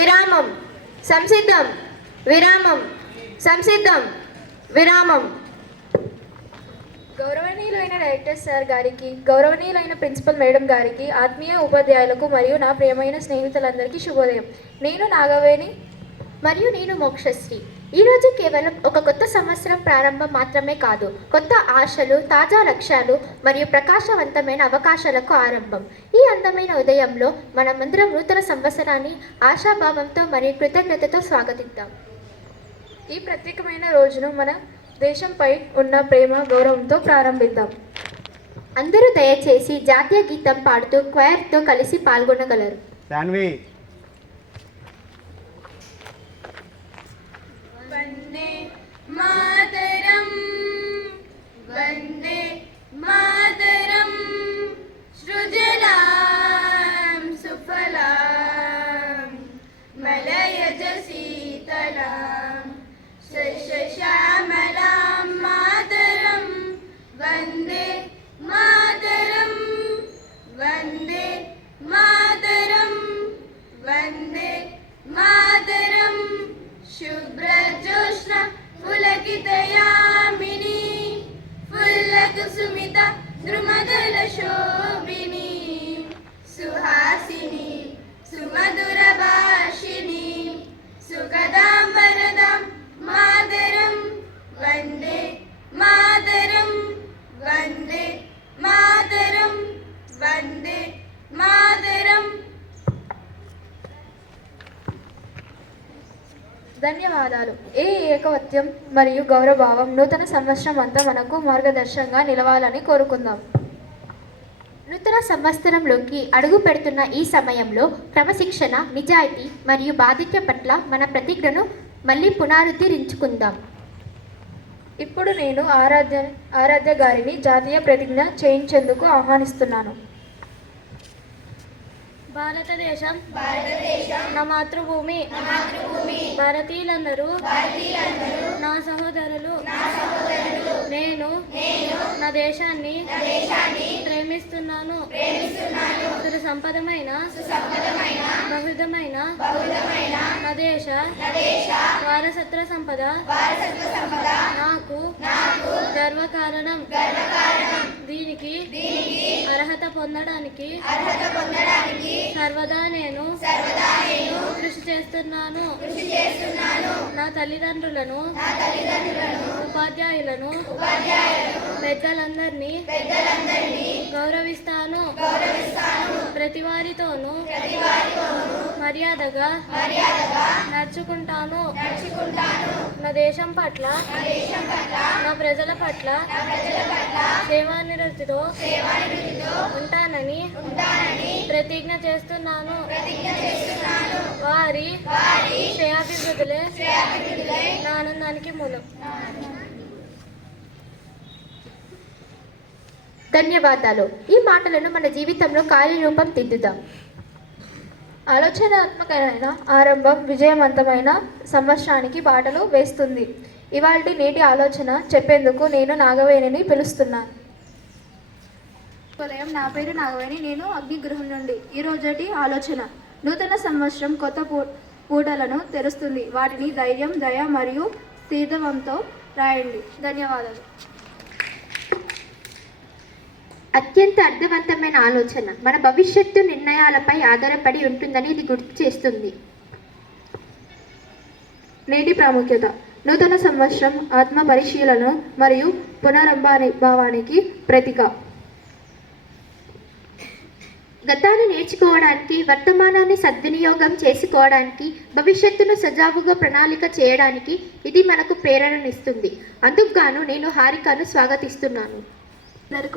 విరామం. సంసిద్ధం. విరామం. సంసిద్ధం. విరామం. గౌరవనీయులైన డైరెక్టర్ సార్ గారికి, గౌరవనీయులైన ప్రిన్సిపల్ మేడం గారికి, ఆత్మీయ ఉపాధ్యాయులకు మరియు నా ప్రియమైన స్నేహితులందరికీ శుభోదయం. నేను నాగవేణి మరియు నేను మోక్షశ్రీ. ఈరోజు కేవలం ఒక కొత్త సంవత్సరం ప్రారంభం మాత్రమే కాదు, కొత్త ఆశలు, తాజా లక్ష్యాలు మరియు ప్రకాశవంతమైన అవకాశాలకు ఆరంభం. ఈ అందమైన ఉదయంలో మనమందరం నూతన సంవత్సరాన్ని ఆశాభావంతో మరియు కృతజ్ఞతతో స్వాగతిద్దాం. ఈ ప్రత్యేకమైన రోజును మన దేశంపై ఉన్న ప్రేమ, గౌరవంతో ప్రారంభిద్దాం. అందరూ దయచేసి జాతీయ గీతం పాడుతూ క్వైర్తో కలిసి పాల్గొనగలరు. వందే మాతరం, వందే మాతరం, సృజలాం సుఫలాం మలయజ శీతలాం శశ్యామలాం మాతరం, వందే మాతరం, వందే మాతరం, వందే మాతరం, శుభ్రజోష్ణ పులకితయామిని ఫుల్లకుసుమిత ద్రుమదల శోభిని సుహాసిని సుమధుర భాషిని సుఖదాం వరదాం మాతరం, వందే మాతరం, వందే మాతరం, వందే మాతరం. ధన్యవాదాలు. ఈ ఏకవత్యం మరియు గౌరవభావం నూతన సంవత్సరం అంతా మనకు మార్గదర్శకంగా నిలవాలని కోరుకుందాం. నూతన సంవత్సరంలోకి అడుగు పెడుతున్న ఈ సమయంలో క్రమశిక్షణ, నిజాయితీ మరియు బాధ్యత పట్ల మన ప్రతిజ్ఞను మళ్ళీ పునరుద్ధరించుకుందాం. ఇప్పుడు నేను ఆరాధ్య గారిని జాతీయ ప్రతిజ్ఞ చేయించేందుకు ఆహ్వానిస్తున్నాను. భారతదేశం నా మాతృభూమి. భారతీయులందరూ నా సహోదరులు. నేను నా దేశాన్ని ప్రేమిస్తున్నాను. సుసంపన్నమైన బహువిధమైన నా దేశ వారసత్వ సంపద నాకు గర్వకారణం. దీనికి అర్హత పొందడానికి సర్వదా నేను కృషి చేస్తున్నాను. నా తల్లిదండ్రులను, ఉపాధ్యాయులను, పెద్దలందరినీ గౌరవిస్తాను. ప్రతి వారితోనూ మర్యాదగా నడుచుకుంటాను. నా దేశం పట్ల, నా ప్రజల పట్ల సేవానిరతితో ఉంటానని ప్రతిజ్ఞ చేస్తున్నాను. వారి శ్రేయాభివృద్ధులే నా ఆనందానికి మూలం. ధన్యవాదాలు. ఈ మాటలను మన జీవితంలో కార్యరూపం దిద్దుదాం. ఆలోచనాత్మకమైన ఆరంభం విజయవంతమైన సంవత్సరానికి బాటలు వేస్తుంది. ఇవాల్టి నేటి ఆలోచన చెప్పేందుకు నేను నాగవేణిని పిలుస్తున్నాను. ఉదయం, నా పేరు నాగవేణి. నేను అగ్నిగృహం నుండి. ఈరోజటి ఆలోచన: నూతన సంవత్సరం కొత్త పూటలను తెరుస్తుంది. వాటిని ధైర్యం, దయ మరియు స్థిరత్వంతో రాయండి. ధన్యవాదాలు. అత్యంత అర్థవంతమైన ఆలోచన మన భవిష్యత్తు నిర్ణయాలపై ఆధారపడి ఉంటుందని ఇది గుర్తు చేస్తుంది. నేటి ప్రాముఖ్యత: నూతన సంవత్సరం ఆత్మ పరిశీలన మరియు పునరంభానికి ప్రతీక. గతాన్ని నేర్చుకోవడానికి, వర్తమానాన్ని సద్వినియోగం చేసుకోవడానికి, భవిష్యత్తును సజావుగా ప్రణాళిక చేయడానికి ఇది మనకు ప్రేరణనిస్తుంది. అందుకుగాను నేను హారికను స్వాగతిస్తున్నాను.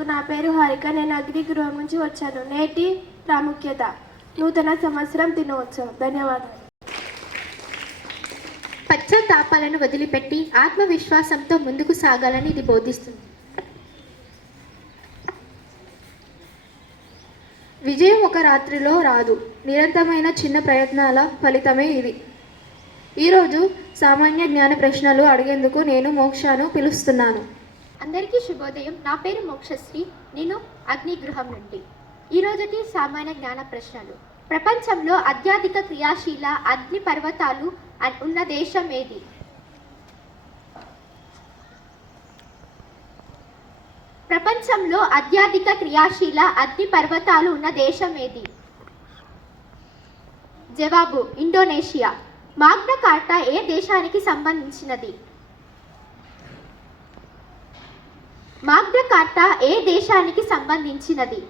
నా పేరు హారిక. నేను అగ్నిగృహం నుంచి వచ్చాను. నేటి ప్రాముఖ్యత: నూతన సంవత్సరం దినోత్సవం. ధన్యవాదాలు. పశ్చాత్తాపాలను వదిలిపెట్టి ఆత్మవిశ్వాసంతో ముందుకు సాగాలని ఇది బోధిస్తుంది. విజయం ఒక రాత్రిలో రాదు. నిరంతరమైన చిన్న ప్రయత్నాల ఫలితమే ఇది. ఈరోజు సామాన్య జ్ఞాన ప్రశ్నలు అడిగేందుకు నేను మోక్షను పిలుస్తున్నాను. అందరికీ శుభోదయం. నా పేరు మోక్షశ్రీ. నేను అగ్నిగృహం నుండి. ఈరోజుటి సామాన్య జ్ఞాన ప్రశ్నలు: ప్రపంచంలో అత్యధిక క్రియాశీల అగ్ని పర్వతాలు ఉన్న దేశం ఏది? ప్రపంచంలో అత్యధిక క్రియాశీల అగ్ని పర్వతాలు ఉన్న దేశం ఏది? జవాబు ఇండోనేషియా. మాగ్నా కార్టా ఏ దేశానికి సంబంధించినది? మాగ్నా కార్టా ఏ దేశానికి సంబంధించినది?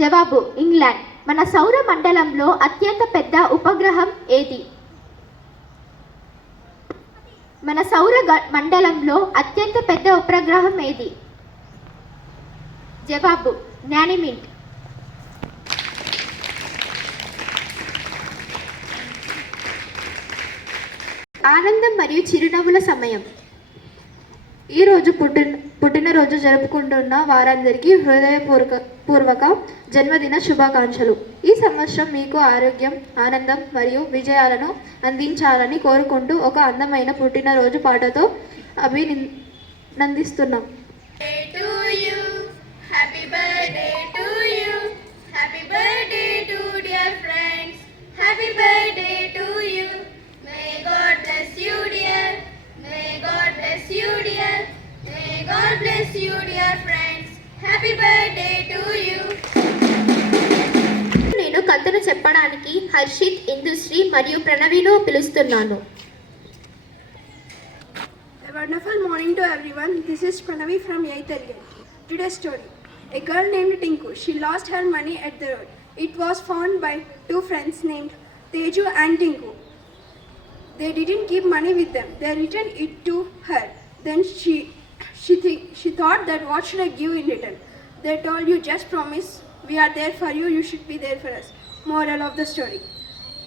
జవాబు ఇంగ్లాండ్. మన సౌర మండలంలో అత్యంత పెద్ద ఉపగ్రహం ఏది? మన సౌర మండలంలో అత్యంత పెద్ద ఉపగ్రహం ఏది? జవాబు జ్ఞానిమింట్. ఆనందం మరియు చిరునవ్వుల సమయం. ఈరోజు పుట్టినరోజు జరుపుకుంటున్న వారందరికీ హృదయపూర్వక జన్మదిన శుభాకాంక్షలు. ఈ సంవత్సరం మీకు ఆరోగ్యం, ఆనందం మరియు విజయాలను అందించాలని కోరుకుంటూ ఒక అందమైన పుట్టినరోజు పాటతో అభినందిస్తున్నాం. Happy birthday to you. Happy birthday to dear friends. Happy birthday to you. May God bless you, dear. May God bless you, dear. May God bless you, dear friends. Happy birthday to you. నేను కథను చెప్పడానికి హర్షిత్, ఇందుశ్రీ మరియు ప్రణవిను పిలుస్తున్నాను. A wonderful morning to everyone. This is Pranavi from 8th LK. Today's story. A girl named Tinku. She lost her money at the road. It was found by two friends named Teju and Tinku. They didn't keep money with them. They returned it to her. Then she thought that what should I give in return? They told you just promise we are there for you. You should be there for us. Moral of the story.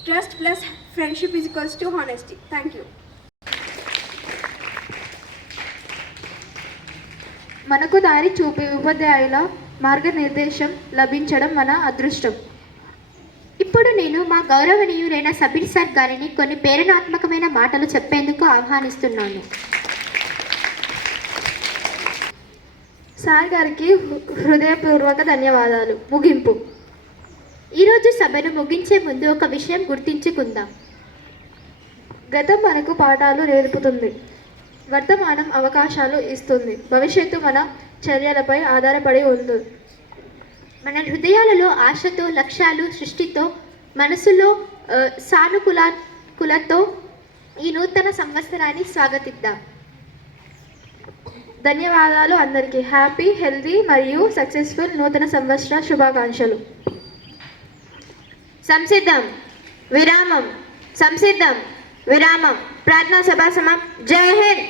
Trust plus friendship is equals to honesty. Thank you. మనకు దారి చూపే ఉపాధ్యాయుల మార్గనిర్దేశం లభించడం మన అదృష్టం. ఇప్పుడు నేను మా గౌరవనీయులైన సబీర్ సార్ గారిని కొన్ని ప్రేరణాత్మకమైన మాటలు చెప్పేందుకు ఆహ్వానిస్తున్నాను. సార్ గారికి హృదయపూర్వక ధన్యవాదాలు. ముగింపు. ఈరోజు సభను ముగించే ముందు ఒక విషయం గుర్తించుకుందాం. గతం మనకు పాఠాలు నేర్పుతుంది, వర్తమానం అవకాశాలు ఇస్తుంది, భవిష్యత్తు మన చర్యలపై ఆధారపడి ఉంది. మన హృదయాలలో ఆశతో, లక్ష్యాలు సృష్టితో, మనసులో సానుకూలతో ఈ నూతన సంవత్సరాన్ని స్వాగతిద్దాం. ధన్యవాదాలు అందరికీ. హ్యాపీ, హెల్దీ మరియు సక్సెస్ఫుల్ నూతన సంవత్సర శుభాకాంక్షలు. సంసిద్ధం, విరామం. సంసిద్ధం, విరామం. ప్రార్థనా సభా సమాప్తం. జై హింద్.